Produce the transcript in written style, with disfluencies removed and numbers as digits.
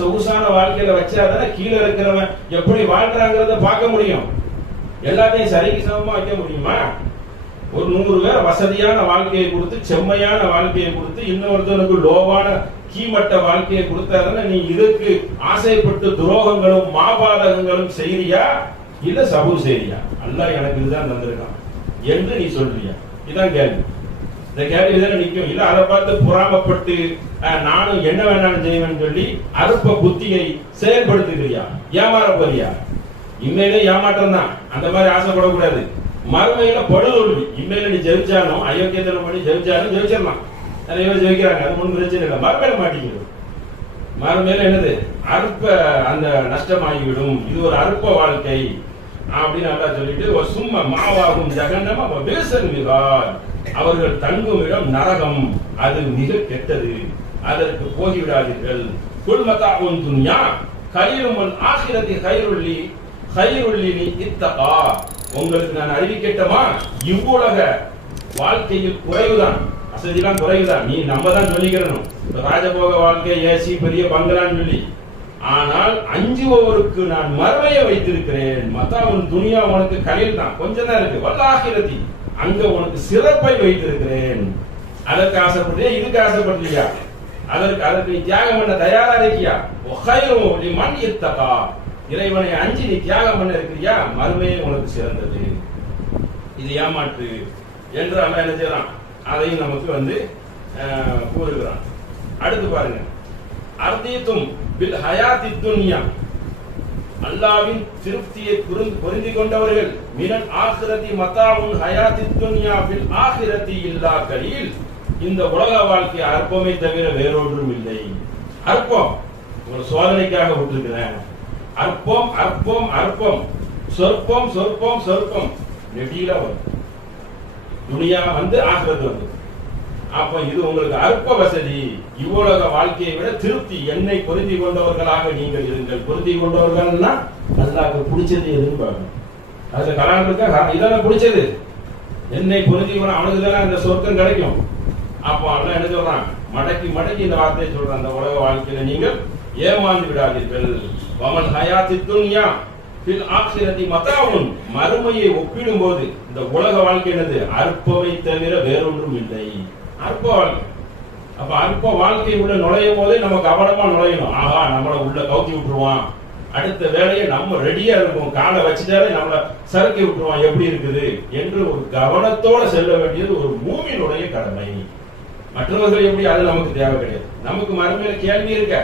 சொகுசான வாழ்க்கையில வச்சாதானே கீழே இருக்கிறவன் எப்படி வாழ்றாங்கிறத பார்க்க முடியும். எல்லாத்தையும் சரிக்கு சமமா வைக்க முடியுமா? ஒரு 100 பேர் வசதியான வாழ்க்கையை கொடுத்து, செம்மையான வாழ்க்கையை கொடுத்து, இன்னொருத்தனுக்கு லோவான கீமட்ட வாழ்க்கையை கொடுத்தாதானே நீ இதுக்கு ஆசைப்பட்டு துரோகங்களும் மாபாதகங்களும் செய்றியா, இல்ல சபூர் செய்றியா? அல்லாஹ் எனக்கு இதுதான் தந்திருக்கான் என்று நீ சொல்றியா? இதான் கேள்வி. இந்த கேள்வி தானே நிற்கும். இல்ல அதை பார்த்து புறாமப்பட்டு நானும் என்ன வேணாலும் செய்வேன்னு சொல்லி அற்ப புத்தியை செயல்படுத்துகிறியா? ஏமாற போறியா? இம்மையிலே ஏமாற்றம் தான். அந்த மாதிரி ஆசைப்படக்கூடாது. மறுமையில படுதோல்வி. இம்மையில நீ ஜெயிச்சாலும் அயோக்கியத்தனம் பண்ணி ஜெயிச்சாலும் ஜெயிச்சிடலாம். நிறைய பேர் ஜெயிக்கிறாங்க, அது ஒன்றும் பிரச்சனை இல்லை. மறுமையில மாட்டிக்கிறது. மறுமையில என்னது? அற்ப அந்த நஷ்டமாகிவிடும். இது ஒரு அற்ப வாழ்க்கை அப்படின்னு நல்லா சொல்லிட்டு சும்மா மாவாகும் ஜகன்னம பேசன்மிகார், அவர்கள் தங்கும் இடம் நரகம், அது மிக கெட்டது, அதற்கு போகிவிடாதீர்கள். குல்மதாவுன் துன்யா கைருமல் ஆகிரதி கைருள்ளி கைருள்ளி இத்தகா, உங்களுக்கு நான் அறிவிக்கட்டமா, இவ்வுலக வாழ்க்கையில் குறைவுதான், வசதிலாம் குறைவுதான். நீ நம்ம தான் சொல்லிக்கிறணும் ராஜபோக வாழ்க்கை, ஏசி, பெரிய பங்களான்னு சொல்லி. ஆனால் அஞ்சுபவருக்கு நான் மறுமையை வைத்திருக்கிறேன். மத்தாவுன் துனியா உனக்கு கலில் தான், கொஞ்சம் தான் இருக்கு. வல்லாகிரதி, அங்க உனக்கு சிறப்பை வைத்திருக்கிறேன். அதற்கு ஆசைப்பட்டியா, இதுக்கு ஆசைப்பட்டியா? அதற்கு நீ தியாகம் பண்ண தயாரா இருக்கியா? மண் இத்தகா, இறைவனை அஞ்சு நீ தியாகம் பண்ண இருக்கிறியா? மறுமையே உனக்கு சிறந்தது. இது ஏமாற்று என்று அல்ல என்ன செய்யறான், அதையும் நமக்கு கூறுகிறான். அடுத்து பாருங்க, அர்தீத்தும் பில் ஹயாத்தி துன்யா, அல்லாஹ்வின் திருப்தியை பொருந்தி கொண்டவர்கள், மினல் ஆகிரதி மதாவுன் ஹயாத்தி துன்யா பில் ஆகிரதி இல்லா கலீல், இந்த உலக வாழ்க்கை அற்பமே தவிர வேறொன்றும் இல்லை. அற்பம் ஒரு சோதனைக்காக விட்டுருக்கிறேன். அற்பம் அற்பம் அற்பம், சொற்பம் சொற்பம் சொற்பம், நெடியில வரும். துனியா ஆகிரது வந்து. அப்ப இது உங்களுக்கு அற்ப வசதி. இவ்வுலக வாழ்க்கையை விட திருப்தி, என்னை பொருந்தி கொண்டவர்களாக நீங்கள் இருங்கள். பொருந்தி கொண்டவர்கள்னா அல்லாஹ்வுக்கு பிடிச்சது எதுன்னு பாருங்க. அதுல கலான் இருக்கா, இதெல்லாம் பிடிச்சது. என்னை பொருந்தி கொண்ட அவனுக்கு தானே அந்த சொர்க்கம் கிடைக்கும். அப்போ அல்லாஹ் என்ன சொல்றான், மடக்கி மடக்கி இந்த வார்த்தையை சொல்றான், அந்த உலக வாழ்க்கையில நீங்கள் ஏமாந்து விடாதீர்கள். வமல் ஹயாத்தி துன்யா பில் ஆகிரதி மதாவுன், மறுமையை ஒப்பிடும் போது இந்த உலக வாழ்க்கை என்னது? அற்பமை தவிர வேறொன்றும் இல்லை. அற்ப வாழ்க்கை. அப்ப அற்ப வாழ்க்கை உள்ள நுழையும் போதே நம்ம கவனமா நுழையணும். ஆஹா, நம்மள உள்ள கவுத்தி விட்டுருவான், அடுத்த வேலையை நம்ம ரெடியா இருக்கும், காலை வச்சுட்டாலே நம்மள சறுக்கி விட்டுருவான், எப்படி இருக்குது என்று ஒரு கவனத்தோட செல்ல வேண்டியது ஒரு மூமினுடைய கடமை. மற்றவர்கள் எப்படி, அது நமக்கு தேவை கிடையாது. நமக்கு மறுமையில கேள்வி இருக்க